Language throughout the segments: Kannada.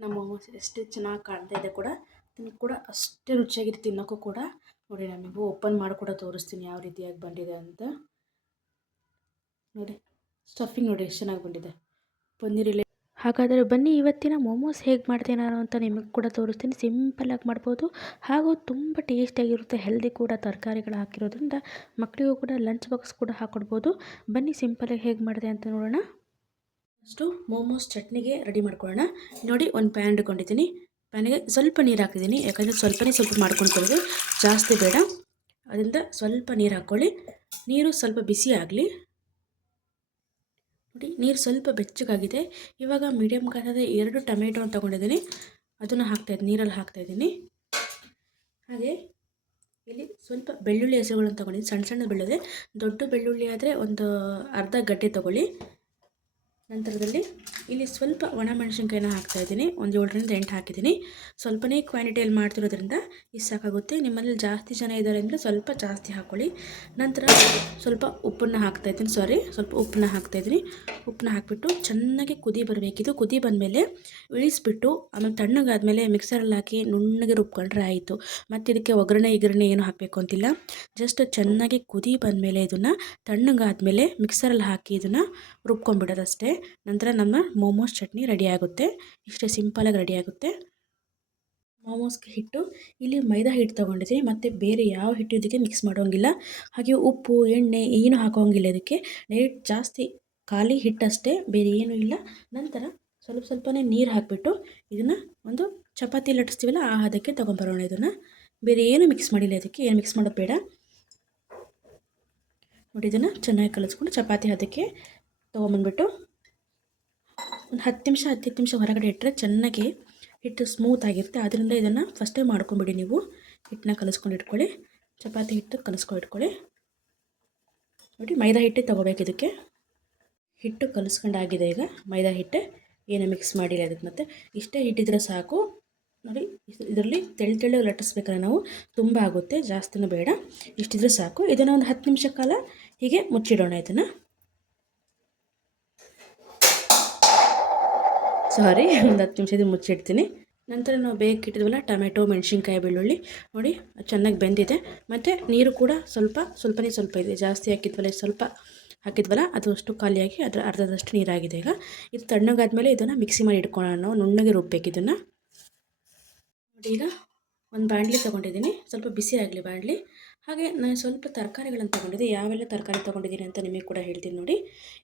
ನಮ್ಮ ಮೊಮೋಸ್ ಎಷ್ಟು ಚೆನ್ನಾಗಿ ಕಾಣ್ತಾ ಇದೆ ಕೂಡ ತಿನ್ನೋಕೆ ಕೂಡ ಅಷ್ಟೇ ರುಚಿಯಾಗಿತ್ತು. ತಿನ್ನೋಕ್ಕೂ ಕೂಡ ನೋಡಿ, ನಮಗೂ ಓಪನ್ ಮಾಡಿ ಕೂಡ ತೋರಿಸ್ತೀನಿ ಯಾವ ರೀತಿಯಾಗಿ ಬಂದಿದೆ ಅಂತ. ನೋಡಿ, ಸ್ಟಫಿಂಗ್ ನೋಡಿ ಎಷ್ಟು ಚೆನ್ನಾಗಿ ಬಂದಿದೆ, ಪನ್ನೀರಲ್ಲಿ. ಹಾಗಾದರೆ ಬನ್ನಿ ಇವತ್ತಿನ ಮೊಮೋಸ್ ಹೇಗೆ ಮಾಡ್ತೀನಿ ನಾನು ಅಂತ ನಿಮಗೆ ಕೂಡ ತೋರಿಸ್ತೀನಿ. ಸಿಂಪಲ್ಲಾಗಿ ಮಾಡ್ಬೋದು, ಹಾಗೂ ತುಂಬ ಟೇಸ್ಟಿಯಾಗಿರುತ್ತೆ. ಹೆಲ್ದಿ ಕೂಡ, ತರಕಾರಿಗಳು ಹಾಕಿರೋದ್ರಿಂದ ಮಕ್ಕಳಿಗೂ ಕೂಡ ಲಂಚ್ ಬಾಕ್ಸ್ ಕೂಡ ಹಾಕ್ಕೊಡ್ಬೋದು. ಬನ್ನಿ ಸಿಂಪಲಾಗಿ ಹೇಗೆ ಮಾಡಿದೆ ಅಂತ ನೋಡೋಣ. ಫಸ್ಟು ಮೋಮೋಸ್ ಚಟ್ನಿಗೆ ರೆಡಿ ಮಾಡ್ಕೊಳ್ಳೋಣ. ನೋಡಿ, ಒಂದು ಪ್ಯಾನ್ ಇಟ್ಕೊಂಡಿದ್ದೀನಿ. ಪ್ಯಾನಿಗೆ ಸ್ವಲ್ಪ ನೀರು ಹಾಕಿದ್ದೀನಿ, ಯಾಕಂದರೆ ಸ್ವಲ್ಪ ಮಾಡ್ಕೊಳ್ಕೊಳ್ಳೋದು, ಜಾಸ್ತಿ ಬೇಡ. ಅದರಿಂದ ಸ್ವಲ್ಪ ನೀರು ಹಾಕ್ಕೊಳ್ಳಿ. ನೀರು ಸ್ವಲ್ಪ ಬಿಸಿ ಆಗಲಿ. ನೋಡಿ, ನೀರು ಸ್ವಲ್ಪ ಬೆಚ್ಚಗಾಗಿದೆ. ಇವಾಗ ಮೀಡಿಯಮ್ ಗಾತ್ರದ 2 ಟೊಮೆಟೊನ ತೊಗೊಂಡಿದ್ದೀನಿ, ಅದನ್ನು ಹಾಕ್ತಾಯಿದ್ದೀನಿ, ನೀರಲ್ಲಿ ಹಾಕ್ತಾಯಿದ್ದೀನಿ. ಹಾಗೆ ಇಲ್ಲಿ ಸ್ವಲ್ಪ ಬೆಳ್ಳುಳ್ಳಿ ಹೆಸರುಗಳನ್ನು ತೊಗೊಂಡಿದ್ದೀನಿ, ಸಣ್ಣ ಸಣ್ಣ ಬೆಳ್ಳುಳ್ಳಿ. ದೊಡ್ಡ ಬೆಳ್ಳುಳ್ಳಿ ಆದರೆ ಒಂದು ಅರ್ಧ ಗಡ್ಡೆ ತೊಗೊಳ್ಳಿ. ನಂತರದಲ್ಲಿ ಇಲ್ಲಿ ಸ್ವಲ್ಪ ಒಣಮೆಣಸಿನ್ಕಾಯಿನ ಹಾಕ್ತಾಯಿದ್ದೀನಿ, ಒಂದು 7ರಿಂದ 8 ಹಾಕಿದ್ದೀನಿ. ಸ್ವಲ್ಪನೇ ಕ್ವಾಂಟಿಟಿಯಲ್ಲಿ ಮಾಡ್ತಿರೋದ್ರಿಂದ ಇಷ್ಟು ಸಾಕಾಗುತ್ತೆ. ನಿಮ್ಮಲ್ಲಿ ಜಾಸ್ತಿ ಜನ ಇದ್ದಾರೆ ಅಂದರೆ ಸ್ವಲ್ಪ ಜಾಸ್ತಿ ಹಾಕ್ಕೊಳ್ಳಿ. ನಂತರ ಸ್ವಲ್ಪ ಉಪ್ಪನ್ನು ಸ್ವಲ್ಪ ಉಪ್ಪನ್ನ ಹಾಕ್ತಾಯಿದ್ದೀನಿ. ಉಪ್ಪನ್ನ ಹಾಕಿಬಿಟ್ಟು ಚೆನ್ನಾಗಿ ಕುದಿ ಬರಬೇಕಿದು. ಕುದಿ ಬಂದಮೇಲೆ ಇಳಿಸ್ಬಿಟ್ಟು ಆಮೇಲೆ ತಣ್ಣಗಾದ್ಮೇಲೆ ಮಿಕ್ಸರಲ್ಲಿ ಹಾಕಿ ನುಣ್ಣಗೆ ರುಬ್ಕೊಂಡ್ರೆ ಆಯಿತು. ಮತ್ತು ಇದಕ್ಕೆ ಒಗ್ಗರಣೆ ಏನು ಹಾಕಬೇಕು ಅಂತಿಲ್ಲ. ಜಸ್ಟ್ ಚೆನ್ನಾಗಿ ಕುದಿ ಬಂದಮೇಲೆ ಇದನ್ನು ತಣ್ಣಗಾದ್ಮೇಲೆ ಮಿಕ್ಸರಲ್ಲಿ ಹಾಕಿ ಇದನ್ನು ರುಬ್ಕೊಂಡ್ಬಿಡೋದಷ್ಟೇ. ನಂತರ ನಮ್ಮ ಮೋಮೋಸ್ ಚಟ್ನಿ ರೆಡಿ ಆಗುತ್ತೆ. ಇಷ್ಟೇ ಸಿಂಪಲಾಗಿ ರೆಡಿ ಆಗುತ್ತೆ. ಮೋಮೋಸ್ಗೆ ಹಿಟ್ಟು ಇಲ್ಲಿ ಮೈದಾ ಹಿಟ್ಟು ತೊಗೊಂಡಿದ್ದೀನಿ, ಮತ್ತು ಬೇರೆ ಯಾವ ಹಿಟ್ಟು ಇದಕ್ಕೆ ಮಿಕ್ಸ್ ಮಾಡೋಂಗಿಲ್ಲ. ಹಾಗೆ ಉಪ್ಪು, ಎಣ್ಣೆ ಏನು ಹಾಕೋಂಗಿಲ್ಲ. ಇದಕ್ಕೆ ಡೈರೆಕ್ಟ್ ಜಾಸ್ತಿ ಖಾಲಿ ಹಿಟ್ಟಷ್ಟೇ, ಬೇರೆ ಏನೂ ಇಲ್ಲ. ನಂತರ ಸ್ವಲ್ಪನೇ ನೀರು ಹಾಕಿಬಿಟ್ಟು ಇದನ್ನು ಒಂದು ಚಪಾತಿ ಲಟ್ಟಿಸ್ತೀವಲ್ಲ ಆ ಹದಕ್ಕೆ ತೊಗೊಂಬರೋಣ. ಇದನ್ನು ಬೇರೆ ಏನು ಮಿಕ್ಸ್ ಮಾಡಿಲ್ಲ, ಇದಕ್ಕೆ ಏನು ಮಿಕ್ಸ್ ಮಾಡೋದು ಬೇಡ. ನೋಡಿ, ಇದನ್ನು ಚೆನ್ನಾಗಿ ಕಲಿಸ್ಕೊಂಡು ಚಪಾತಿ ಹದಕ್ಕೆ ತೊಗೊಂಬಂದ್ಬಿಟ್ಟು ಒಂದು 10 ನಿಮಿಷ ಹೊರಗಡೆ ಇಟ್ಟರೆ ಚೆನ್ನಾಗಿ ಹಿಟ್ಟು ಸ್ಮೂತ್ ಆಗಿರುತ್ತೆ. ಆದ್ದರಿಂದ ಇದನ್ನು ಫಸ್ಟೇ ಮಾಡ್ಕೊಂಬಿಡಿ. ನೀವು ಹಿಟ್ಟನ್ನ ಕಲಿಸ್ಕೊಂಡು ಇಟ್ಕೊಳ್ಳಿ, ಚಪಾತಿ ಹಿಟ್ಟು ಕಲಿಸ್ಕೊಂಡು ಇಟ್ಕೊಳ್ಳಿ. ನೋಡಿ, ಮೈದಾ ಹಿಟ್ಟೆ ತೊಗೋಬೇಕು. ಇದಕ್ಕೆ ಹಿಟ್ಟು ಕಲಿಸ್ಕೊಂಡಾಗಿದೆ. ಈಗ ಮೈದಾ ಹಿಟ್ಟೆ ಏನು ಮಿಕ್ಸ್ ಮಾಡಿಲ್ಲ ಅದಕ್ಕೆ. ಮತ್ತು ಇಷ್ಟೇ ಹಿಟ್ಟಿದ್ರೆ ಸಾಕು. ನೋಡಿ, ಇದರಲ್ಲಿ ತೆಳ್ಳಗೆ ಲಟ್ಟಿಸ್ಬೇಕಾದ್ರೆ ನಾವು ತುಂಬ ಆಗುತ್ತೆ, ಜಾಸ್ತಿನೂ ಬೇಡ, ಇಷ್ಟಿದ್ರೆ ಸಾಕು. ಇದನ್ನು ಒಂದು 10 ನಿಮಿಷ ಕಾಲ ಹೀಗೆ ಮುಚ್ಚಿಡೋಣ. ಒಂದು 10 ನಿಮಿಷದ ಮುಚ್ಚಿಡ್ತೀನಿ. ನಂತರ ನಾವು ಬೇಕಿಟ್ಟಿದ್ವಲ್ಲ ಟೊಮೆಟೊ, ಮೆಣಸಿನ್ಕಾಯಿ, ಬೆಳ್ಳುಳ್ಳಿ, ನೋಡಿ ಚೆನ್ನಾಗಿ ಬೆಂದಿದೆ. ಮತ್ತು ನೀರು ಕೂಡ ಸ್ವಲ್ಪನೇ ಇದೆ. ಜಾಸ್ತಿ ಹಾಕಿದ್ವಲ್ಲ, ಸ್ವಲ್ಪ ಹಾಕಿದ್ವಲ್ಲ, ಅದು ಅಷ್ಟು ಖಾಲಿಯಾಗಿ ಅದರ ಅರ್ಧದಷ್ಟು ನೀರಾಗಿದೆ. ಈಗ ಇದು ತಣ್ಣಗಾದ್ಮೇಲೆ ಇದನ್ನು ಮಿಕ್ಸಿ ಮಾಡಿ ಇಟ್ಕೊಳ್ಳೋಣ. ನಾವು ನುಣ್ಣಗೆ ರುಬ್ಬೇಕು ಇದನ್ನು. ನೋಡಿ, ಈಗ ಒಂದು ಬಾಣಲಿ ತೊಗೊಂಡಿದ್ದೀನಿ, ಸ್ವಲ್ಪ ಬಿಸಿ ಆಗಲಿ ಬಾಣಲಿ. ಹಾಗೆ ನಾನು ಸ್ವಲ್ಪ ತರಕಾರಿಗಳನ್ನು ತೊಗೊಂಡಿದ್ದೆ. ಯಾವೆಲ್ಲ ತರಕಾರಿ ತೊಗೊಂಡಿದ್ದೀನಿ ಅಂತ ನಿಮಗೆ ಕೂಡ ಹೇಳ್ತೀನಿ. ನೋಡಿ,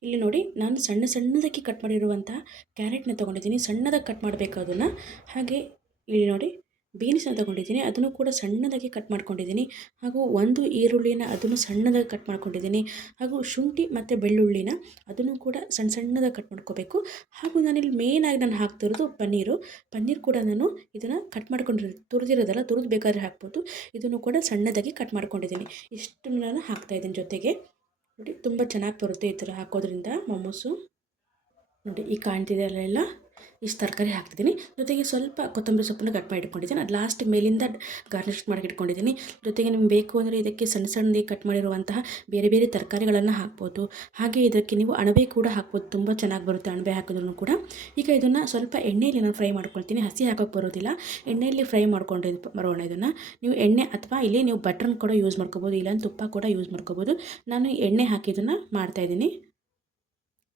ಇಲ್ಲಿ ನೋಡಿ, ನಾನು ಸಣ್ಣದಾಗಿ ಕಟ್ ಮಾಡಿರುವಂಥ ಕ್ಯಾರೆಟ್ನ ತೊಗೊಂಡಿದ್ದೀನಿ. ಸಣ್ಣದಾಗಿ ಕಟ್ ಮಾಡಬೇಕು ಅದನ್ನು. ಹಾಗೆ ಇಲ್ಲಿ ನೋಡಿ, ಬೀನ್ಸ್ನ ತೊಗೊಂಡಿದ್ದೀನಿ, ಅದನ್ನು ಕೂಡ ಸಣ್ಣದಾಗಿ ಕಟ್ ಮಾಡ್ಕೊಂಡಿದ್ದೀನಿ. ಹಾಗೂ ಒಂದು ಈರುಳ್ಳಿನ ಅದನ್ನು ಸಣ್ಣದಾಗಿ ಕಟ್ ಮಾಡ್ಕೊಂಡಿದ್ದೀನಿ. ಹಾಗೂ ಶುಂಠಿ ಮತ್ತು ಬೆಳ್ಳುಳ್ಳಿನ ಅದನ್ನು ಕೂಡ ಸಣ್ಣದಾಗಿ ಕಟ್ ಮಾಡ್ಕೋಬೇಕು. ಹಾಗೂ ನಾನಿಲ್ಲಿ ಮೇಯ್ನಾಗಿ ನಾನು ಹಾಕ್ತಿರೋದು ಪನ್ನೀರ್ ಕೂಡ ನಾನು ಇದನ್ನು ಕಟ್ ತುರಿದಿರೋದಲ್ಲ, ತುರಿದು ಬೇಕಾದ್ರೆ ಹಾಕ್ಬೋದು. ಇದನ್ನು ಕೂಡ ಸಣ್ಣದಾಗಿ ಕಟ್ ಮಾಡ್ಕೊಂಡಿದ್ದೀನಿ. ಇಷ್ಟನ್ನು ನಾನು ಹಾಕ್ತಾಯಿದ್ದೀನಿ ಜೊತೆಗೆ. ನೋಡಿ, ತುಂಬ ಚೆನ್ನಾಗಿ ಬರುತ್ತೆ ಈ ಥರ ಹಾಕೋದ್ರಿಂದ ಮೋಮೋಸು. ನೋಡಿ, ಈ ಕಾಣ್ತಿದೆ ಅಲ್ಲೆಲ್ಲ ಇಷ್ಟು ತರಕಾರಿ ಹಾಕ್ತಿದ್ದೀನಿ. ಜೊತೆಗೆ ಸ್ವಲ್ಪ ಕೊತ್ತಂಬರಿ ಸೊಪ್ಪನ್ನು ಕಟ್ ಮಾಡಿ ಇಟ್ಕೊಂಡಿದ್ದೀನಿ. ಅದು ಲಾಸ್ಟ್ ಮೇಲಿಂದ ಗಾರ್ನಿಷ್ ಮಾಡಿ ಇಟ್ಕೊಂಡಿದ್ದೀನಿ. ಜೊತೆಗೆ ನಿಮ್ಗೆ ಬೇಕು ಅಂದರೆ ಇದಕ್ಕೆ ಸಣ್ಣದಾಗಿ ಕಟ್ ಮಾಡಿರುವಂತಹ ಬೇರೆ ತರಕಾರಿಗಳನ್ನು ಹಾಕ್ಬೋದು. ಹಾಗೆ ಇದಕ್ಕೆ ನೀವು ಅಣಬೆ ಕೂಡ ಹಾಕ್ಬೋದು, ತುಂಬ ಚೆನ್ನಾಗಿ ಬರುತ್ತೆ ಅಣಬೆ ಹಾಕಿದ್ರೂ ಕೂಡ. ಈಗ ಇದನ್ನು ಸ್ವಲ್ಪ ಎಣ್ಣೆಯಲ್ಲಿ ನಾನು ಫ್ರೈ ಮಾಡ್ಕೊಳ್ತೀನಿ. ಹಸಿ ಹಾಕೋಕ್ಕೆ ಬರೋದಿಲ್ಲ, ಎಣ್ಣೆಯಲ್ಲಿ ಫ್ರೈ ಮಾಡ್ಕೊಂಡು ಬರೋಣ. ಇದನ್ನು ನೀವು ಎಣ್ಣೆ ಅಥವಾ ಇಲ್ಲಿ ನೀವು ಬಟರ್ನ ಕೂಡ ಯೂಸ್ ಮಾಡ್ಕೋಬೋದು, ಇಲ್ಲ ತುಪ್ಪ ಕೂಡ ಯೂಸ್ ಮಾಡ್ಕೋಬೋದು. ನಾನು ಎಣ್ಣೆ ಹಾಕಿ ಇದನ್ನು ಮಾಡ್ತಾಯಿದ್ದೀನಿ.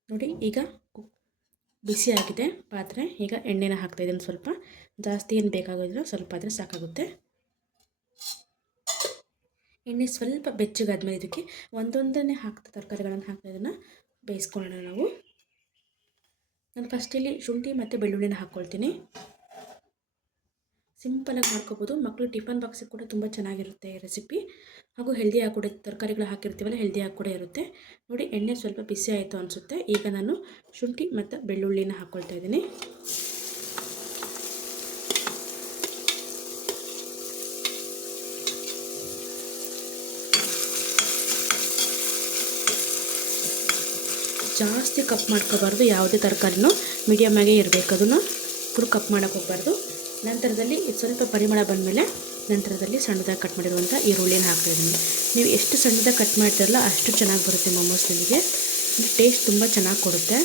ನೋಡಿ, ಈಗ ಬಿಸಿ ಆಗಿದೆ ಪಾತ್ರೆ. ಈಗ ಎಣ್ಣೆನ ಹಾಕ್ತಾಯಿದ್ದೀನಿ. ಸ್ವಲ್ಪ ಜಾಸ್ತಿ ಏನು ಬೇಕಾಗೋದಿಲ್ಲ, ಸ್ವಲ್ಪ ಆದರೆ ಸಾಕಾಗುತ್ತೆ. ಎಣ್ಣೆ ಸ್ವಲ್ಪ ಬೆಚ್ಚಗಾದ್ಮೇಲೆ ಇದಕ್ಕೆ ಒಂದೊಂದನ್ನೇ ತರಕಾರಿಗಳನ್ನು ಹಾಕ್ತಾ ಇದನ್ನು ಬೇಯಿಸ್ಕೊಳ್ಳೋಣ ನಾವು. ನಾನು ಫಸ್ಟಲ್ಲಿ ಶುಂಠಿ ಮತ್ತು ಬೆಳ್ಳುಳ್ಳಿನ ಹಾಕ್ಕೊಳ್ತೀನಿ. ಸಿಂಪಲಾಗಿ ಮಾಡ್ಕೋಬೋದು. ಮಕ್ಕಳು ಟಿಫನ್ ಬಾಕ್ಸಿಗೆ ಕೂಡ ತುಂಬ ಚೆನ್ನಾಗಿರುತ್ತೆ ಈ ರೆಸಿಪಿ. ಹಾಗೂ ಹೆಲ್ದಿಯಾಗಿ ಕೂಡ, ತರಕಾರಿಗಳು ಹಾಕಿರ್ತೀವಲ್ಲ, ಹೆಲ್ದಿಯಾಗಿ ಕೂಡ ಇರುತ್ತೆ. ನೋಡಿ, ಎಣ್ಣೆ ಸ್ವಲ್ಪ ಬಿಸಿ ಆಯಿತು ಅನಿಸುತ್ತೆ. ಈಗ ನಾನು ಶುಂಠಿ ಮತ್ತು ಬೆಳ್ಳುಳ್ಳಿನ ಹಾಕ್ಕೊಳ್ತಾ ಇದ್ದೀನಿ. ಜಾಸ್ತಿ ಕಪ್ ಮಾಡ್ಕೋಬಾರ್ದು, ಯಾವುದೇ ತರಕಾರಿನೂ ಮೀಡಿಯಮ್ ಆಗೇ ಇರಬೇಕು. ಅದನ್ನು ಫುಲ್ ಕಪ್ ಮಾಡೋಕ್ಕೆ ಹೋಗಬಾರ್ದು. ನಂತರದಲ್ಲಿ ಇದು ಸ್ವಲ್ಪ ಪರಿಮಳ ಬಂದಮೇಲೆ ನಂತರದಲ್ಲಿ ಸಣ್ಣದಾಗಿ ಕಟ್ ಮಾಡಿರುವಂಥ ಈರುಳ್ಳಿನ ಹಾಕ್ತಾಯಿದ್ದೀನಿ. ನೀವು ಎಷ್ಟು ಸಣ್ಣದಾಗಿ ಕಟ್ ಮಾಡ್ತಿರಲ್ಲ ಅಷ್ಟು ಚೆನ್ನಾಗಿ ಬರುತ್ತೆ ಮೋಮೋಸ್. ನಿಮಗೆ ಟೇಸ್ಟ್ ತುಂಬ ಚೆನ್ನಾಗಿ ಕೊಡುತ್ತೆ.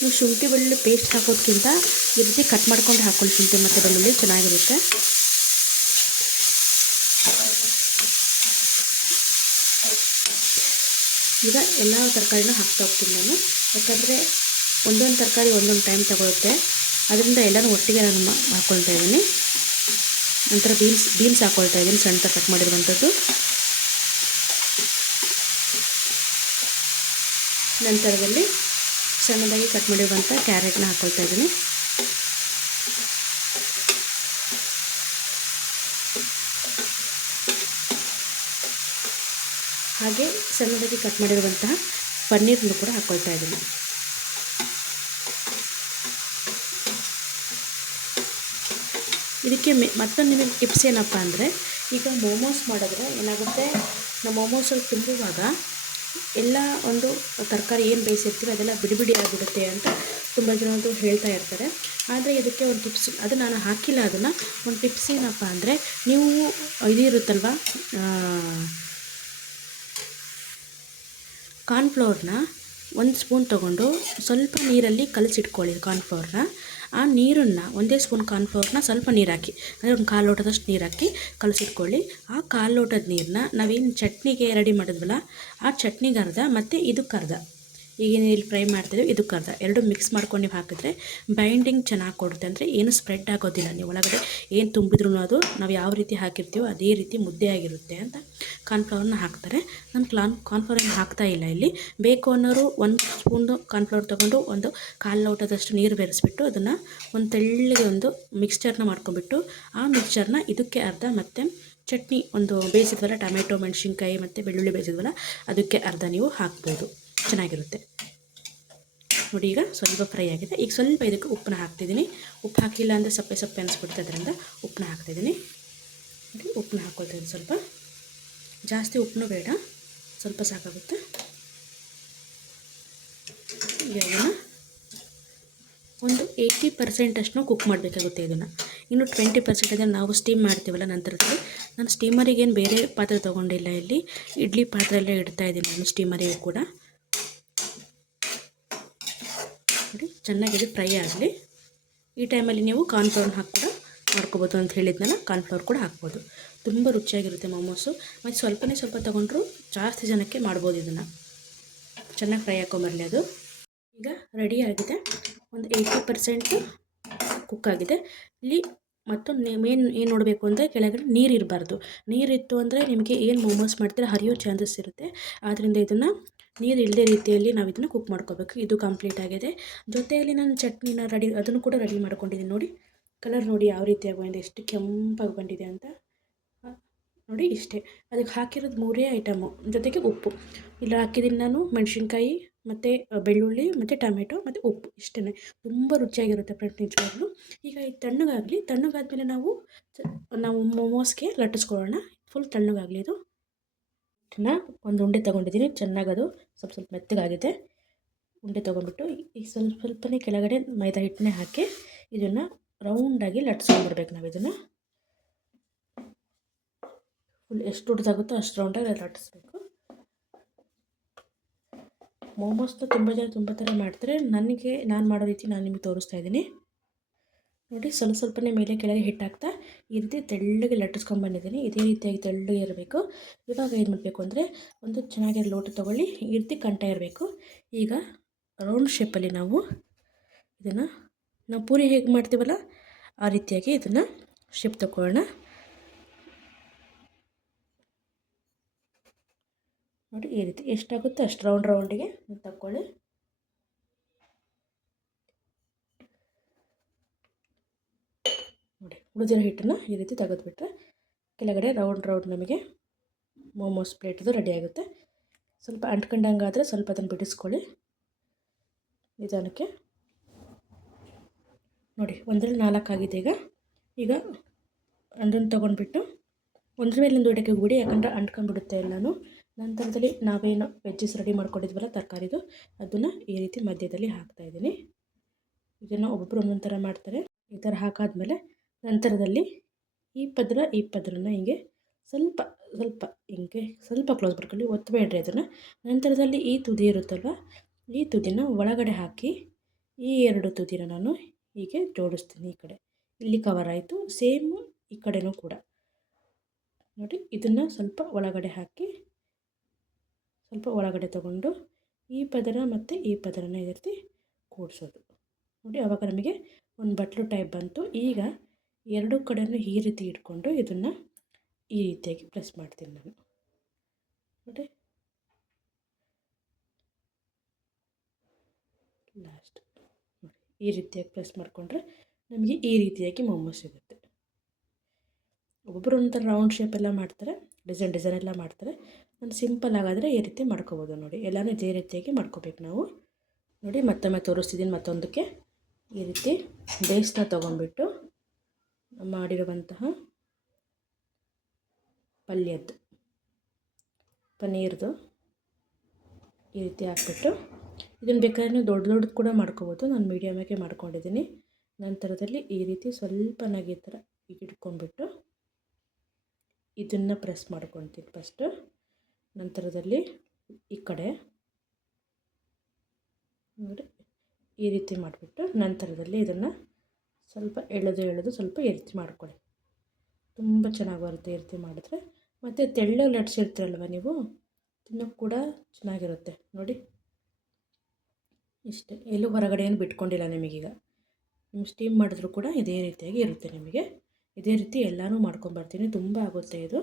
ನೀವು ಶುಂಠಿ ಬೆಳ್ಳುಳ್ಳಿ ಪೇಸ್ಟ್ ಹಾಕೋದಕ್ಕಿಂತ ಈ ರೀತಿ ಕಟ್ ಮಾಡ್ಕೊಂಡು ಹಾಕ್ಕೊಳ್ಳಿ ಶುಂಠಿ ಮತ್ತು ಬೆಳ್ಳುಳ್ಳಿ ಚೆನ್ನಾಗಿರುತ್ತೆ. ಈಗ ಎಲ್ಲ ತರಕಾರಿನೂ ಹಾಕ್ತಾ ಹೋಗ್ತೀನಿ ನಾನು, ಯಾಕಂದರೆ ಒಂದೊಂದು ತರಕಾರಿ ಒಂದೊಂದು ಟೈಮ್ ತಗೊಳುತ್ತೆ. ಅದರಿಂದ ಎಲ್ಲನೂ ಒಟ್ಟಿಗೆ ನಾನು ಹಾಕ್ಕೊಳ್ತಾ ಇದ್ದೀನಿ. ನಂತರ ಬೀನ್ಸ್ ಹಾಕ್ಕೊಳ್ತಾ ಇದ್ದೀನಿ, ಸಣ್ಣ ಕಟ್ ಮಾಡಿರುವಂಥದ್ದು. ನಂತರದಲ್ಲಿ ಸಣ್ಣದಾಗಿ ಕಟ್ ಮಾಡಿರುವಂಥ ಕ್ಯಾರೆಟ್ನ ಹಾಕ್ಕೊಳ್ತಾ ಇದ್ದೀನಿ. ಹಾಗೆ ಸಣ್ಣದಾಗಿ ಕಟ್ ಮಾಡಿರುವಂತಹ ಪನ್ನೀರನ್ನು ಕೂಡ ಹಾಕ್ಕೊಳ್ತಾ ಇದ್ದೀನಿ. ಇದಕ್ಕೆ ಮತ್ತೊಂದು ನಿಮಗೆ ಟಿಪ್ಸ್ ಏನಪ್ಪ ಅಂದರೆ, ಈಗ ಮೋಮೋಸ್ ಮಾಡಿದ್ರೆ ಏನಾಗುತ್ತೆ, ನಾವು ಮೋಮೋಸಲ್ಲಿ ತುಂಬುವಾಗ ಎಲ್ಲ ಒಂದು ತರಕಾರಿ ಏನು ಬೇಯಿಸಿರ್ತೀವಿ ಅದೆಲ್ಲ ಬಿಡಿ ಬಿಡಿ ಆಗಿಬಿಡುತ್ತೆ ಅಂತ ತುಂಬ ಜನರು ಹೇಳ್ತಾ ಇರ್ತಾರೆ. ಆದರೆ ಇದಕ್ಕೆ ಒಂದು ಟಿಪ್ಸ್, ಅದು ನಾನು ಹಾಕಿಲ್ಲ. ಅದನ್ನು ಒಂದು ಟಿಪ್ಸ್ ಏನಪ್ಪ ಅಂದರೆ, ನೀವು ಇದು ಇರುತ್ತಲ್ವ ಕಾರ್ನ್ಫ್ಲವರ್ನ 1 ಸ್ಪೂನ್ ತೊಗೊಂಡು ಸ್ವಲ್ಪ ನೀರಲ್ಲಿ ಕಲಸಿಟ್ಕೊಳ್ಳಿ. ಕಾರ್ನ್ಫ್ಲವರ್ನ ಆ ನೀರನ್ನು, ಒಂದೇ ಸ್ಪೂನ್ ಕಾರ್ನ್ಫ್ಲವರ್ನ ಸ್ವಲ್ಪ ನೀರು ಹಾಕಿ, ಅಂದರೆ ಒಂದು 1/4 ಲೋಟದಷ್ಟು ನೀರು ಹಾಕಿ ಕಲಸಿಟ್ಕೊಳ್ಳಿ. ಆ 1/4 ಲೋಟದ ನೀರನ್ನ ನಾವೇನು ಚಟ್ನಿಗೆ ರೆಡಿ ಮಾಡಿದ್ವಲ್ಲ ಆ ಚಟ್ನಿಗೆ ಅರ್ಧ ಮತ್ತು ಇದಕ್ಕೆ ಅರ್ಧ, ಈಗೇನು ಇಲ್ಲಿ ಫ್ರೈ ಮಾಡ್ತಿದ್ದೀವಿ ಇದಕ್ಕೆ ಅರ್ಧ, ಎರಡು ಮಿಕ್ಸ್ ಮಾಡ್ಕೊಂಡು ನೀವು ಹಾಕಿದ್ರೆ ಬೈಂಡಿಂಗ್ ಚೆನ್ನಾಗಿ ಕೊಡುತ್ತೆ. ಅಂದರೆ ಏನು ಸ್ಪ್ರೆಡ್ ಆಗೋದಿಲ್ಲ, ನೀವು ಒಳಗಡೆ ಏನು ತುಂಬಿದ್ರೂ ಅದು ನಾವು ಯಾವ ರೀತಿ ಹಾಕಿರ್ತೀವೋ ಅದೇ ರೀತಿ ಮುದ್ದೆ ಆಗಿರುತ್ತೆ ಅಂತ ಕಾರ್ನ್ಫ್ಲವರ್ನ ಹಾಕ್ತಾರೆ. ನಾನು ಕಾರ್ನ್ಫ್ಲವರ್ನ ಹಾಕ್ತಾ ಇಲ್ಲ ಇಲ್ಲಿ. ಬೇಕು ಅನ್ನೋರು 1 ಸ್ಪೂನು ಕಾರ್ನ್ಫ್ಲವರ್ ತೊಗೊಂಡು ಒಂದು 1/4 ಲೋಟದಷ್ಟು ನೀರು ಬೆರೆಸ್ಬಿಟ್ಟು ಅದನ್ನು ಒಂದು ತೆಳ್ಳಗೆ ಒಂದು ಮಿಕ್ಸ್ಚರ್ನ ಮಾಡ್ಕೊಂಬಿಟ್ಟು ಆ ಮಿಕ್ಸ್ಚರ್ನ ಇದಕ್ಕೆ ಅರ್ಧ, ಮತ್ತು ಚಟ್ನಿ ಒಂದು ಬೇಯಿಸಿದ್ವಲ್ಲ ಟೊಮೆಟೊ ಮೆಣಸಿನ್ಕಾಯಿ ಮತ್ತು ಬೆಳ್ಳುಳ್ಳಿ ಬೇಯಿಸಿದ್ವಲ್ಲ ಅದಕ್ಕೆ ಅರ್ಧ ನೀವು ಹಾಕ್ಬೋದು, ಚೆನ್ನಾಗಿರುತ್ತೆ. ನೋಡಿ ಈಗ ಸ್ವಲ್ಪ ಫ್ರೈ ಆಗಿದೆ. ಈಗ ಸ್ವಲ್ಪ ಇದಕ್ಕೆ ಉಪ್ಪನ್ನ ಹಾಕ್ತಿದ್ದೀನಿ. ಉಪ್ಪು ಹಾಕಿಲ್ಲ ಅಂದರೆ ಸಪ್ಪೆ ಸಪ್ಪೆ ಅನಿಸ್ಬಿಡುತ್ತೆ, ಅದರಿಂದ ಉಪ್ಪನ್ನ ಹಾಕ್ತಿದ್ದೀನಿ. ನೋಡಿ ಉಪ್ಪನ್ನ ಹಾಕ್ಕೊಳ್ತೀನಿ, ಸ್ವಲ್ಪ ಜಾಸ್ತಿ ಉಪ್ಪು ಬೇಡ, ಸ್ವಲ್ಪ ಸಾಕಾಗುತ್ತೆ. ಈಗ ಇದನ್ನು ಒಂದು 80% ಅಷ್ಟು ಕುಕ್ ಮಾಡಬೇಕಾಗುತ್ತೆ. ಇದನ್ನು ಇನ್ನು 20% ಅದನ್ನು ನಾವು ಸ್ಟೀಮ್ ಮಾಡ್ತೀವಲ್ಲ ನಂತರದಲ್ಲಿ. ನಾನು ಸ್ಟೀಮರಿಗೇನು ಬೇರೆ ಪಾತ್ರೆ ತೊಗೊಂಡಿಲ್ಲ, ಇಲ್ಲಿ ಇಡ್ಲಿ ಪಾತ್ರೆಯಲ್ಲೇ ಇಡ್ತಾ ಇದ್ದೀನಿ ನಾನು ಸ್ಟೀಮರಿಗೂ ಕೂಡ. ನೋಡಿ ಚೆನ್ನಾಗಿದೆ ಫ್ರೈ ಆಗಲಿ. ಈ ಟೈಮಲ್ಲಿ ನೀವು ಕಾರ್ನ್ಫ್ಲವರ್ನ ಹಾಕಿ ಕೂಡ ಮಾಡ್ಕೋಬೋದು ಅಂತ ಹೇಳಿದ್ನಲ್ಲ, ಕಾರ್ನ್ಫ್ಲವರ್ ಕೂಡ ಹಾಕ್ಬೋದು. ತುಂಬ ರುಚಿಯಾಗಿರುತ್ತೆ ಮೋಮೋಸು. ಮತ್ತು ಸ್ವಲ್ಪ ತೊಗೊಂಡ್ರು ಜಾಸ್ತಿ ಜನಕ್ಕೆ ಮಾಡ್ಬೋದು. ಇದನ್ನು ಚೆನ್ನಾಗಿ ಫ್ರೈ ಹಾಕೊಂಬರಲಿ. ಅದು ಈಗ ರೆಡಿ ಆಗಿದೆ, ಒಂದು 80% ಕುಕ್ ಆಗಿದೆ. ಇಲ್ಲಿ ಮತ್ತೊಂದು ಮೇನ್ ಏನು ನೋಡಬೇಕು ಅಂದರೆ, ಕೆಳಗಡೆ ನೀರು ಇರಬಾರ್ದು. ನೀರಿತ್ತು ಅಂದರೆ ನಿಮಗೆ ಏನು ಮೋಮೋಸ್ ಮಾಡ್ತೀರ ಹರಿಯೋ ಚಾನ್ಸಸ್ ಇರುತ್ತೆ. ಆದ್ದರಿಂದ ಇದನ್ನು ನೀರು ಇಲ್ಲದೆ ರೀತಿಯಲ್ಲಿ ನಾವು ಇದನ್ನು ಕುಕ್ ಮಾಡ್ಕೋಬೇಕು. ಇದು ಕಂಪ್ಲೀಟ್ ಆಗಿದೆ. ಜೊತೆಯಲ್ಲಿ ನಾನು ಚಟ್ನಿನ ಅದನ್ನು ಕೂಡ ರೆಡಿ ಮಾಡ್ಕೊಂಡಿದ್ದೀನಿ. ನೋಡಿ ಕಲರ್ ನೋಡಿ ಯಾವ ರೀತಿಯಾಗಿ ಬಂದಿದೆ, ಎಷ್ಟು ಕೆಂಪಾಗಿ ಬಂದಿದೆ ಅಂತ. ನೋಡಿ ಇಷ್ಟೇ, ಅದಕ್ಕೆ ಹಾಕಿರೋದು 3 ಐಟಮು, ಜೊತೆಗೆ ಉಪ್ಪು ಇಲ್ಲಿ ಹಾಕಿದ್ದೀನಿ ನಾನು. ಮೆಣಸಿನ್ಕಾಯಿ ಮತ್ತು ಬೆಳ್ಳುಳ್ಳಿ ಮತ್ತು ಟೊಮೆಟೊ ಮತ್ತು ಉಪ್ಪು, ಇಷ್ಟೇ. ತುಂಬ ರುಚಿಯಾಗಿರುತ್ತೆ ಫ್ರೆಂಡ್ಸ್ ನಿಜವಾಗ್ಲೂ. ಈಗ ಇದು ತಣ್ಣಗಾದ್ಮೇಲೆ ನಾವು ಮೋಮೋಸ್ಗೆ ಲಟ್ಟಿಸ್ಕೊಳ್ಳೋಣ. ಫುಲ್ ತಣ್ಣಗಾಗಲಿ. ಇದು ಒಂದು ಉಂಡೆ ತೊಗೊಂಡಿದ್ದೀನಿ, ಚೆನ್ನಾಗದು ಸ್ವಲ್ಪ ಮೆತ್ತಗಾಗಿದೆ. ಉಂಡೆ ತೊಗೊಂಡ್ಬಿಟ್ಟು ಈಗ ಸ್ವಲ್ಪನೇ ಕೆಳಗಡೆ ಮೈದಾ ಹಿಟ್ಟನ್ನೇ ಹಾಕಿ ಇದನ್ನು ರೌಂಡಾಗಿ ಲಟ್ಟಿಸ್ಕೊಂಡ್ಬಿಡ್ಬೇಕು. ನಾವು ಇದನ್ನು ಫುಲ್ ಎಷ್ಟು ದೊಡ್ಡದಾಗುತ್ತೋ ಅಷ್ಟು ರೌಂಡಾಗಿ ಲಟ್ಟಿಸ್ಬೇಕು. ಮೋಮೋಸ್ನ ತುಂಬ ಜನ ತುಂಬ ಥರ ಮಾಡ್ತಾರೆ. ನಾನು ಮಾಡೋ ರೀತಿ ನಾನು ನಿಮಗೆ ತೋರಿಸ್ತಾ ಇದ್ದೀನಿ. ನೋಡಿ ಸ್ವಲ್ಪನೇ ಮೇಲೆ ಕೆಳಗೆ ಹಿಟ್ಟು ಹಾಕ್ತಾ ಈ ರೀತಿ ತೆಳ್ಳಗೆ ಲಟ್ಟಿಸ್ಕೊಂಡ್ಬಂದಿದ್ದೀನಿ. ಇದೇ ರೀತಿಯಾಗಿ ತೆಳ್ಳಗೆ ಇರಬೇಕು. ಇವಾಗ ಏನು ಮಾಡಬೇಕು ಅಂದರೆ, ಒಂದು ಚೆನ್ನಾಗಿರೋ ಲೋಟ ತೊಗೊಳ್ಳಿ, ಈ ರೀತಿ ಕಂಠ ಇರಬೇಕು. ಈಗ ರೌಂಡ್ ಶೇಪಲ್ಲಿ ನಾವು ಪೂರಿ ಹೇಗೆ ಮಾಡ್ತೀವಲ್ಲ ಆ ರೀತಿಯಾಗಿ ಇದನ್ನು ಶೇಪ್ ತಗೊಳ್ಳೋಣ. ನೋಡಿ ಈ ರೀತಿ ಎಷ್ಟಾಗುತ್ತೆ ಅಷ್ಟು ರೌಂಡಿಗೆ ತಗೊಳ್ಳಿ. ನೋಡಿ ಉಳಿದಿರೋ ಹಿಟ್ಟನ್ನು ಈ ರೀತಿ ತೆಗೆದುಬಿಟ್ರೆ ಕೆಳಗಡೆ ರೌಂಡ್ ನಮಗೆ ಮೋಮೋಸ್ ಪ್ಲೇಟದು ರೆಡಿ ಆಗುತ್ತೆ. ಸ್ವಲ್ಪ ಅಂಟ್ಕೊಂಡಂಗಾದರೆ ಸ್ವಲ್ಪ ಅದನ್ನು ಬಿಡಿಸ್ಕೊಳ್ಳಿ ನಿಧಾನಕ್ಕೆ. ನೋಡಿ 1ರಲ್ಲಿ 4 ಆಗಿದೆ. ಈಗ ಅದನ್ನು ತೊಗೊಂಡ್ಬಿಟ್ಟು ಒಂದ್ರ ಮೇಲಿಂದ ಇಡಕ್ಕೆ ಹೋಗ್ಬಿಡಿ, ಯಾಕಂದರೆ ಅಂಟ್ಕೊಂಡ್ಬಿಡುತ್ತೆ ಎಲ್ಲನೂ. ನಂತರದಲ್ಲಿ ನಾವೇನು ವೆಜ್ಜಸ್ ರೆಡಿ ಮಾಡ್ಕೊಂಡಿದ್ವಲ್ಲ ತರಕಾರಿದು, ಅದನ್ನು ಈ ರೀತಿ ಮಧ್ಯದಲ್ಲಿ ಹಾಕ್ತಾಯಿದ್ದೀನಿ. ಇದನ್ನು ಒಬ್ಬೊಬ್ಬರು ಒಂದೊಂದು ಥರ ಮಾಡ್ತಾರೆ. ಈ ಥರ ಹಾಕಾದ್ಮೇಲೆ ನಂತರದಲ್ಲಿ ಈ ಪದರನ ಹಿಂಗೆ ಸ್ವಲ್ಪ ಹಿಂಗೆ ಸ್ವಲ್ಪ ಕ್ಲೋಸ್ ಮಾಡ್ಕೊಳ್ಳಿ, ಒತ್ತಬೇಡ್ರಿ ಅದನ್ನು. ನಂತರದಲ್ಲಿ ಈ ತುದಿ ಇರುತ್ತಲ್ವ, ಈ ತುದಿನ ಒಳಗಡೆ ಹಾಕಿ ಈ 2 ತುದಿನ ನಾನು ಹೀಗೆ ಜೋಡಿಸ್ತೀನಿ. ಈ ಕಡೆ ಇಲ್ಲಿ ಕವರ್ ಆಯಿತು. ಸೇಮ್ ಈ ಕಡೆನೂ ಕೂಡ ನೋಡಿ, ಇದನ್ನು ಸ್ವಲ್ಪ ಒಳಗಡೆ ಹಾಕಿ ಸ್ವಲ್ಪ ಒಳಗಡೆ ತಗೊಂಡು ಈ ಪದರ ಮತ್ತು ಈ ಪದರನ ಈ ರೀತಿ ಕೂಡಿಸೋದು ನೋಡಿ. ಆವಾಗ ನಮಗೆ ಒಂದು ಬಟ್ಲು ಟೈಪ್ ಬಂತು. ಈಗ 2 ಕಡೆಯೂ ಈ ರೀತಿ ಇಟ್ಕೊಂಡು ಇದನ್ನು ಈ ರೀತಿಯಾಗಿ ಪ್ರೆಸ್ ಮಾಡ್ತೀನಿ ನಾನು ನೋಡಿ. ಲಾಸ್ಟ್ ನೋಡಿ, ಈ ರೀತಿಯಾಗಿ ಪ್ರೆಸ್ ಮಾಡಿಕೊಂಡ್ರೆ ನಮಗೆ ಈ ರೀತಿಯಾಗಿ ಮೊಮೋಸ್ ಸಿಗುತ್ತೆ. ಒಬ್ಬೊಬ್ಬರು ಒಂಥರ ರೌಂಡ್ ಶೇಪೆಲ್ಲ ಮಾಡ್ತಾರೆ, ಡಿಸೈನ್ ಎಲ್ಲ ಮಾಡ್ತಾರೆ. ನಾನು ಸಿಂಪಲ್ ಆಗಾದರೆ ಈ ರೀತಿ ಮಾಡ್ಕೋಬೋದು ನೋಡಿ. ಎಲ್ಲನೂ ಇದೇ ರೀತಿಯಾಗಿ ಮಾಡ್ಕೋಬೇಕು ನಾವು ನೋಡಿ. ಮತ್ತೊಮ್ಮೆ ತೋರಿಸ್ತಿದ್ದೀನಿ ಮತ್ತೊಂದಕ್ಕೆ. ಈ ರೀತಿ ಬೇಸ್ನ ತೊಗೊಂಡ್ಬಿಟ್ಟು ಮಾಡಿರುವಂತಹ ಪಲ್ಯದ್ದು ಪನ್ನೀರ್ದು ಈ ರೀತಿ ಹಾಕ್ಬಿಟ್ಟು ಇದನ್ನು ಬೇಕಾದ್ರೆ ನೀವು ದೊಡ್ಡದು ಕೂಡ ಮಾಡ್ಕೋಬೋದು. ನಾನು ಮೀಡಿಯಮಾಗೆ ಮಾಡ್ಕೊಂಡಿದ್ದೀನಿ. ನಂತರದಲ್ಲಿ ಈ ರೀತಿ ಸ್ವಲ್ಪ ನಗೆ ಥರ ಇಟ್ಕೊಂಡ್ಬಿಟ್ಟು ಇದನ್ನು ಪ್ರೆಸ್ ಮಾಡ್ಕೊತೀನಿ ಫಸ್ಟು. ನಂತರದಲ್ಲಿ ಈ ಕಡೆ ನೋಡಿ ಈ ರೀತಿ ಮಾಡಿಬಿಟ್ಟು ನಂತರದಲ್ಲಿ ಇದನ್ನು ಸ್ವಲ್ಪ ಎಳೆದು ಸ್ವಲ್ಪ ಈ ರೀತಿ ಮಾಡ್ಕೊಳ್ಳಿ. ತುಂಬ ಚೆನ್ನಾಗಿ ಬರುತ್ತೆ ಈ ರೀತಿ ಮಾಡಿದ್ರೆ. ಮತ್ತು ತೆಳ್ಳಗೆ ಲಟ್ಸಿರ್ತೀರಲ್ವ ನೀವು, ತಿನ್ನೋಕ್ಕೆ ಕೂಡ ಚೆನ್ನಾಗಿರುತ್ತೆ ನೋಡಿ. ಇಷ್ಟೇ, ಎಲ್ಲೂ ಹೊರಗಡೆ ಏನು ಬಿಟ್ಕೊಂಡಿಲ್ಲ ನಿಮಗೀಗ. ನೀವು ಸ್ಟೀಮ್ ಮಾಡಿದ್ರೂ ಕೂಡ ಇದೇ ರೀತಿಯಾಗಿ ಇರುತ್ತೆ ನಿಮಗೆ. ಇದೇ ರೀತಿ ಎಲ್ಲನೂ ಮಾಡ್ಕೊಂಬರ್ತೀನಿ. ತುಂಬ ಆಗುತ್ತೆ ಇದು.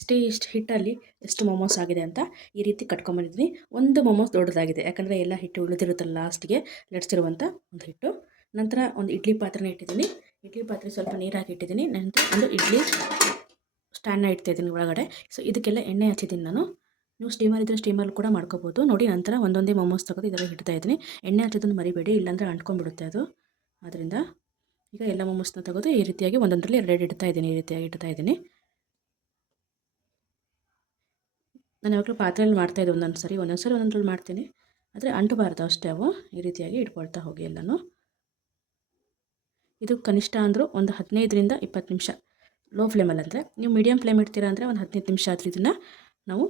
ಇಷ್ಟು ಹಿಟ್ಟಲ್ಲಿ ಎಷ್ಟು ಮೊಮೋಸ್ ಆಗಿದೆ ಅಂತ ಈ ರೀತಿ ಕಟ್ಕೊಂಬಂದಿದ್ದೀನಿ. ಒಂದು ಮೊಮೋಸ್ ದೊಡ್ಡದಾಗಿದೆ, ಯಾಕಂದರೆ ಎಲ್ಲ ಹಿಟ್ಟು ಉಳಿದಿರುತ್ತಲ್ಲ ಲಾಸ್ಟಿಗೆ ಲಟ್ಸಿರುವಂಥ ಒಂದು ಹಿಟ್ಟು. ನಂತರ ಒಂದು ಇಡ್ಲಿ ಪಾತ್ರೆನ ಇಟ್ಟಿದ್ದೀನಿ. ಇಡ್ಲಿ ಪಾತ್ರೆ ಸ್ವಲ್ಪ ನೀರು ಹಾಕಿ ಇಟ್ಟಿದ್ದೀನಿ. ನಂತರ ಒಂದು ಇಡ್ಲಿ ಸ್ಟ್ಯಾಂಡ್ನ ಇಡ್ತಾಯಿದ್ದೀನಿ ಒಳಗಡೆ. ಸೊ ಇದಕ್ಕೆಲ್ಲ ಎಣ್ಣೆ ಹಚ್ಚಿದ್ದೀನಿ ನಾನು. ನೀವು ಸ್ಟೀಮರ್ ಇದ್ದರೆ ಸ್ಟೀಮಲ್ಲಿ ಕೂಡ ಮಾಡ್ಕೋಬೋದು ನೋಡಿ. ನಂತರ ಒಂದೊಂದೇ ಮೊಮೋಸ್ ತೆಗೆದು ಇದೆಲ್ಲ ಇಡ್ತಾಯಿದ್ದೀನಿ. ಎಣ್ಣೆ ಹಚ್ಚೋದನ್ನು ಮರಿಬೇಡಿ, ಇಲ್ಲಾಂದರೆ ಅಂಟ್ಕೊಂಡ್ಬಿಡುತ್ತೆ ಅದು. ಆದ್ದರಿಂದ ಈಗ ಎಲ್ಲ ಮೊಮೋಸ್ನ ತೆಗೆದು ಈ ರೀತಿಯಾಗಿ ಒಂದೊಂದರಲ್ಲಿ ಎರಡು ಇಡ್ತಾಯಿದ್ದೀನಿ. ಈ ರೀತಿಯಾಗಿ ಇಡ್ತಾಯಿದ್ದೀನಿ. ನಾನು ಯಾವಾಗಲೂ ಪಾತ್ರೆಯಲ್ಲಿ ಮಾಡ್ತಾಯಿದ್ದೆ, ಒಂದೊಂದು ಸರಿ ಒಂದೊಂದ್ರಲ್ಲಿ ಮಾಡ್ತೀನಿ. ಆದರೆ ಅಂಟಬಾರ್ದು ಅಷ್ಟೇ. ಅವು ಈ ರೀತಿಯಾಗಿ ಇಟ್ಕೊಳ್ತಾ ಹೋಗಿ ಎಲ್ಲನೂ. ಇದು ಕನಿಷ್ಠ ಅಂದರೂ ಒಂದು 15ರಿಂದ 20 ನಿಮಿಷ ಲೋ ಫ್ಲೇಮಲ್ಲಿ. ಅಂದರೆ ನೀವು ಮೀಡಿಯಮ್ ಫ್ಲೇಮ್ ಇಡ್ತೀರಾ ಅಂದರೆ ಒಂದು 15 ನಿಮಿಷ ಆದರೂ ಇದನ್ನು ನಾವು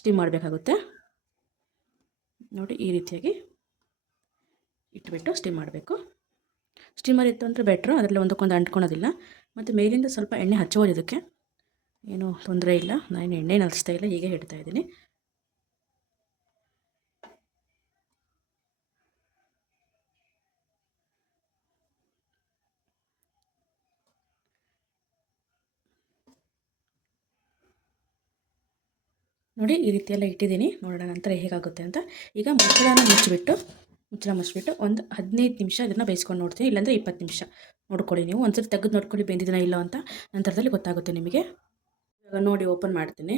ಸ್ಟೀಮ್ ಮಾಡಬೇಕಾಗುತ್ತೆ ನೋಡಿ. ಈ ರೀತಿಯಾಗಿ ಇಟ್ಬಿಟ್ಟು ಸ್ಟೀಮ್ ಮಾಡಬೇಕು. ಸ್ಟೀಮರ್ ಇತ್ತು ಅಂದರೆ ಬೆಟ್ರು, ಅದರಲ್ಲಿ ಒಂದಕ್ಕೊಂದು ಅಂಟ್ಕೊಳೋದಿಲ್ಲ. ಮತ್ತು ಮೇಲಿಂದ ಸ್ವಲ್ಪ ಎಣ್ಣೆ ಹಚ್ಚೋದು, ಇದಕ್ಕೆ ಏನೂ ತೊಂದರೆ ಇಲ್ಲ. ನಾನು ಎಣ್ಣೆ ಹಚ್ತಾ ಇಲ್ಲ, ಹೀಗೆ ಇಡ್ತಾಯಿದ್ದೀನಿ. ನೋಡಿ ಈ ರೀತಿಯೆಲ್ಲ ಇಟ್ಟಿದ್ದೀನಿ. ನೋಡೋಣ ನಂತರ ಹೇಗಾಗುತ್ತೆ ಅಂತ. ಈಗ ಮುಚ್ಚಳ ಮುಚ್ಚಿಬಿಟ್ಟು ಒಂದು 15 ನಿಮಿಷ ಇದನ್ನು ಬೇಯಿಸ್ಕೊಂಡು ನೋಡ್ತೀನಿ, ಇಲ್ಲಾಂದರೆ 20 ನಿಮಿಷ ನೋಡ್ಕೊಳ್ಳಿ. ನೀವು ಒಂದ್ಸರಿ ತೆಗೆದು ನೋಡ್ಕೊಳ್ಳಿ ಬೆಂದಿದ್ದೀನ ಇಲ್ಲ ಅಂತ, ನಂತರದಲ್ಲಿ ಗೊತ್ತಾಗುತ್ತೆ ನಿಮಗೆ. ಇವಾಗ ನೋಡಿ ಓಪನ್ ಮಾಡ್ತೀನಿ.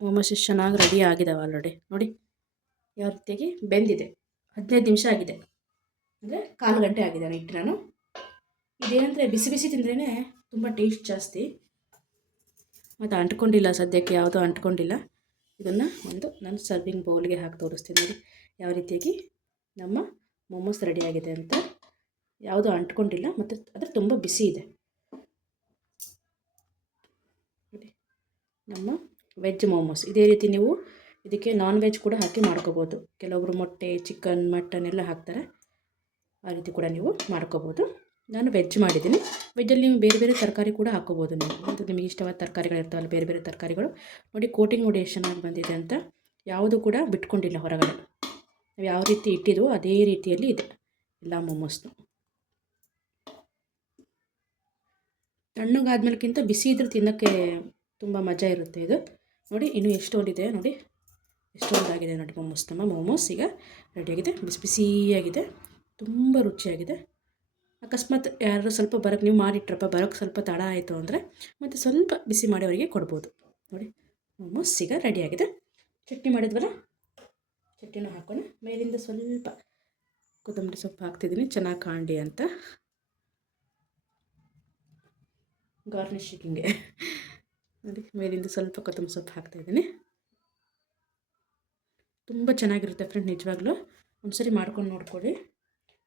ಮೊಮೋಸ್ ಎಷ್ಟು ಚೆನ್ನಾಗಿ ರೆಡಿ ಆಗಿದ್ದಾವೆ ಆಲ್ರೆಡಿ ನೋಡಿ. ಯಾವ ರೀತಿಯಾಗಿ ಬೆಂದಿದೆ. 15 ನಿಮಿಷ ಆಗಿದೆ, ಅಂದರೆ 1/4 ಗಂಟೆ ಆಗಿದೆ ಇಟ್ಟು ನಾನು. ಇದೇನಂದರೆ ಬಿಸಿ ಬಿಸಿ ತಿಂದ್ರೇ ತುಂಬ ಟೇಸ್ಟ್ ಜಾಸ್ತಿ. ಮತ್ತು ಅಂಟ್ಕೊಂಡಿಲ್ಲ, ಸದ್ಯಕ್ಕೆ ಯಾವುದೂ ಅಂಟ್ಕೊಂಡಿಲ್ಲ. ಇದನ್ನು ನಾನು ಸರ್ವಿಂಗ್ ಬೌಲ್ಗೆ ಹಾಕಿ ತೋರಿಸ್ತೀನಿ ನೋಡಿ ಯಾವ ರೀತಿಯಾಗಿ ನಮ್ಮ ಮೊಮೋಸ್ ರೆಡಿಯಾಗಿದೆ ಅಂತ. ಯಾವುದೂ ಅಂಟ್ಕೊಂಡಿಲ್ಲ ಮತ್ತು ಆದರೆ ತುಂಬ ಬಿಸಿ ಇದೆ ನೋಡಿ ನಮ್ಮ ವೆಜ್ ಮೊಮೋಸ್. ಇದೇ ರೀತಿ ನೀವು ಇದಕ್ಕೆ ನಾನ್ ವೆಜ್ ಕೂಡ ಹಾಕಿ ಮಾಡ್ಕೋಬೋದು. ಕೆಲವೊಬ್ಬರು ಮೊಟ್ಟೆ, ಚಿಕನ್, ಮಟನ್ ಎಲ್ಲ ಹಾಕ್ತಾರೆ. ಆ ರೀತಿ ಕೂಡ ನೀವು ಮಾಡ್ಕೋಬೋದು. ನಾನು ವೆಜ್ ಮಾಡಿದ್ದೀನಿ. ವೆಜ್ಜಲ್ಲಿ ನೀವು ಬೇರೆ ಬೇರೆ ತರಕಾರಿ ಕೂಡ ಹಾಕ್ಕೋಬೋದು. ನೀವು ಅದು ನಿಮಗೆ ಇಷ್ಟವಾದ ತರಕಾರಿಗಳಿರ್ತಾವಲ್ಲ, ಬೇರೆ ಬೇರೆ ತರಕಾರಿಗಳು ನೋಡಿ. ಕೋಟಿಂಗ್ ನೋಡಿ ಎಷ್ಟು ಚೆನ್ನಾಗಿ ಬಂದಿದೆ ಅಂತ. ಯಾವುದು ಕೂಡ ಬಿಟ್ಕೊಂಡಿಲ್ಲ ಹೊರಗಡೆ. ನಾವು ಯಾವ ರೀತಿ ಇಟ್ಟಿದ್ವೋ ಅದೇ ರೀತಿಯಲ್ಲಿ ಇದೆ ಎಲ್ಲ ಮೊಮೋಸ್ನು. ತಣ್ಣಗಾದ್ಮೇಲೆಕ್ಕಿಂತ ಬಿಸಿ ಇದ್ರೆ ತಿನ್ನೋಕ್ಕೆ ತುಂಬ ಮಜಾ ಇರುತ್ತೆ ಇದು ನೋಡಿ. ಇನ್ನೂ ಎಷ್ಟೊಂದಿದೆ ನೋಡಿ, ಎಷ್ಟೊಂದಾಗಿದೆ ನೋಡಿ ಮೊಮೋಸ್. ನಮ್ಮ ಮೊಮೋಸ್ ಈಗ ರೆಡಿಯಾಗಿದೆ, ಬಿಸಿ ಬಿಸಿಯಾಗಿದೆ, ತುಂಬ ರುಚಿಯಾಗಿದೆ. ಅಕಸ್ಮಾತ್ ಯಾರು ಸ್ವಲ್ಪ ಬರೋಕ್ಕೆ, ನೀವು ಮಾಡಿಟ್ರಪ್ಪ ಬರೋಕ್ಕೆ ಸ್ವಲ್ಪ ತಡ ಆಯಿತು ಅಂದರೆ ಮತ್ತು ಸ್ವಲ್ಪ ಬಿಸಿ ಮಾಡಿ ಅವರಿಗೆ ಕೊಡ್ಬೋದು ನೋಡಿ. ಮೊಮೋಸ್ ಈಗ ರೆಡಿಯಾಗಿದೆ. ಚಟ್ನಿ ಮಾಡಿದ್ವಲ್ಲ, ಚಟ್ನಿನೂ ಹಾಕೋಣ. ಮೇಲಿಂದ ಸ್ವಲ್ಪ ಕೊತ್ತಂಬರಿ ಸೊಪ್ಪು ಹಾಕ್ತಿದ್ದೀನಿ ಚೆನ್ನಾಗಿ ಕಾಣಲಿ ಅಂತ, ಗಾರ್ನಿಷಿಂಗಿಗೆ ನೋಡಿ. ಮೇಲಿಂದ ಸ್ವಲ್ಪ ಕೊತ್ತಂಬರಿ ಸೊಪ್ಪು ಹಾಕ್ತಾಯಿದ್ದೀನಿ. ತುಂಬ ಚೆನ್ನಾಗಿರುತ್ತೆ ಫ್ರೆಂಡ್, ನಿಜವಾಗ್ಲೂ ಒಂದ್ಸರಿ ಮಾಡ್ಕೊಂಡು ನೋಡ್ಕೊಳ್ಳಿ.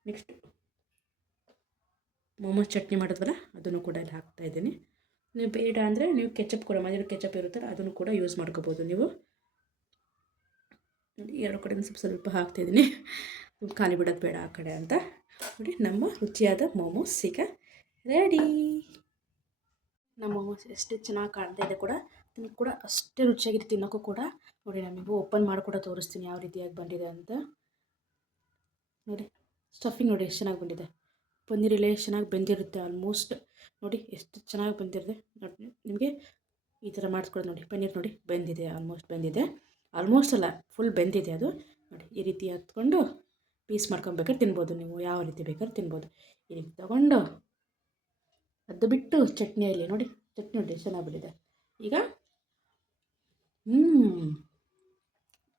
ನೆಕ್ಸ್ಟ್ ಮೊಮೋಸ್ ಚಟ್ನಿ ಮಾಡಿದ್ವಲ್ಲ ಅದನ್ನು ಕೂಡ ಇಲ್ಲಿ ಹಾಕ್ತಾಯಿದ್ದೀನಿ. ನೀವು ಬೇಡ ಅಂದರೆ ನೀವು ಕೆಚಪ್ ಕೂಡ, ಮನೇಲಿ ಕೆಚಪ್ ಇರುತ್ತಲ್ಲ ಅದನ್ನು ಕೂಡ ಯೂಸ್ ಮಾಡ್ಕೋಬೋದು ನೀವು ನೋಡಿ. ಎರಡು ಕಡೆಯಿಂದ ಸ್ವಲ್ಪ ಹಾಕ್ತಾಯಿದ್ದೀನಿ. ಖಾಲಿ ಬಿಡೋದು ಬೇಡ ಆ ಕಡೆ ಅಂತ ನೋಡಿ ನಮ್ಮ ರುಚಿಯಾದ ಮೋಮೋಸ್ ಈಗ ರೆಡಿ. ನಮ್ಮ ಮೋಮೋಸ್ ಎಷ್ಟು ಚೆನ್ನಾಗಿ ಕಾಣ್ತಾ ಇದೆ ಕೂಡ ತಿನ್ನೋಕ್ಕೆ ಕೂಡ ಅಷ್ಟೇ ರುಚಿಯಾಗಿದೆ ತಿನ್ನೋಕ್ಕೂ ಕೂಡ. ನೋಡಿ ನಮಗೂ ಓಪನ್ ಮಾಡಿ ಕೂಡ ತೋರಿಸ್ತೀನಿ ಯಾವ ರೀತಿಯಾಗಿ ಬಂದಿದೆ ಅಂತ. ನೋಡಿ ಸ್ಟಫಿಂಗ್ ನೋಡಿ ಎಷ್ಟು ಚೆನ್ನಾಗಿ ಬಂದಿದೆ. ಪನ್ನೀರೆಲ್ಲ ಎಷ್ಟು ಚೆನ್ನಾಗಿ ಬೆಂದಿರುತ್ತೆ ಆಲ್ಮೋಸ್ಟ್. ನೋಡಿ ಎಷ್ಟು ಚೆನ್ನಾಗಿ ಬಂದಿರುತ್ತೆ. ನೋಡಿ ನಿಮಗೆ ಈ ಥರ ಮಾಡಿಸ್ಕೊಳ್ಳೋದು ನೋಡಿ. ಪನ್ನೀರ್ ನೋಡಿ ಬೆಂದಿದೆ, ಆಲ್ಮೋಸ್ಟ್ ಬೆಂದಿದೆ. ಆಲ್ಮೋಸ್ಟ್ ಅಲ್ಲ, ಫುಲ್ ಬೆಂದಿದೆ ಅದು. ನೋಡಿ ಈ ರೀತಿ ಹತ್ಕೊಂಡು ಪೀಸ್ ಮಾಡ್ಕೊಬೇಕಾದ್ರೆ ತಿನ್ಬೋದು. ನೀವು ಯಾವ ರೀತಿ ಬೇಕಾದ್ರೆ ತಿನ್ಬೋದು. ಈ ರೀತಿ ತೊಗೊಂಡು ಅದು ಬಿಟ್ಟು ಚಟ್ನಿಯಲ್ಲಿ ನೋಡಿ, ಚಟ್ನಿ ನೋಡಿ ಎಷ್ಟು ಚೆನ್ನಾಗಿ ಬಂದಿದೆ. ಈಗ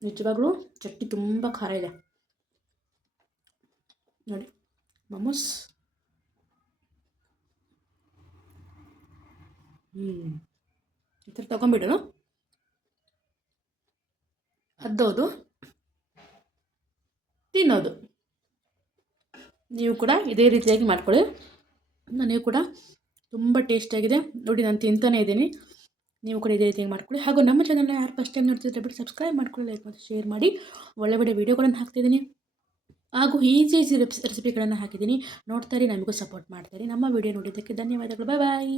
ನಿಜವಾಗ್ಲೂ ಚಟ್ನಿ ತುಂಬ ಖಾರ ಇದೆ ನೋಡಿ. ಮೋಮೋಸ್ ಈ ಥರ ತೊಗೊಂಬಿಡೋಣ, ಅದ್ದೋದು ತಿನ್ನೋದು. ನೀವು ಕೂಡ ಇದೇ ರೀತಿಯಾಗಿ ಮಾಡ್ಕೊಳ್ಳಿ. ನನಗೂ ಕೂಡ ತುಂಬ ಟೇಸ್ಟಿಯಾಗಿದೆ ನೋಡಿ. ನಾನು ತಿಂತಾನೇ ಇದ್ದೀನಿ. ನೀವು ಕೂಡ ಇದೇ ರೀತಿಯಾಗಿ ಮಾಡ್ಕೊಳ್ಳಿ. ಹಾಗೂ ನಮ್ಮ ಚಾನಲ್ನ ಯಾರು ಫಸ್ಟ್ ಟೈಮ್ ನೋಡ್ತಿದ್ರೆ ಬಿಟ್ಟು ಸಬ್ಸ್ಕ್ರೈಬ್ ಮಾಡ್ಕೊಳ್ಳಿ, ಲೈಕ್ ಮತ್ತು ಶೇರ್ ಮಾಡಿ. ಒಳ್ಳೆ ವೀಡಿಯೋಗಳನ್ನು ಹಾಕ್ತಿದ್ದೀನಿ ಹಾಗೂ ಈಸಿ ರೆಸಿಪಿಗಳನ್ನು ಹಾಕಿದ್ದೀನಿ. ನೋಡ್ತಾರೆ, ನಮಗೂ ಸಪೋರ್ಟ್ ಮಾಡ್ತಾರೆ. ನಮ್ಮ ವಿಡಿಯೋ ನೋಡಿದ್ದಕ್ಕೆ ಧನ್ಯವಾದಗಳು. ಬಾಯ್ ಬಾಯ್.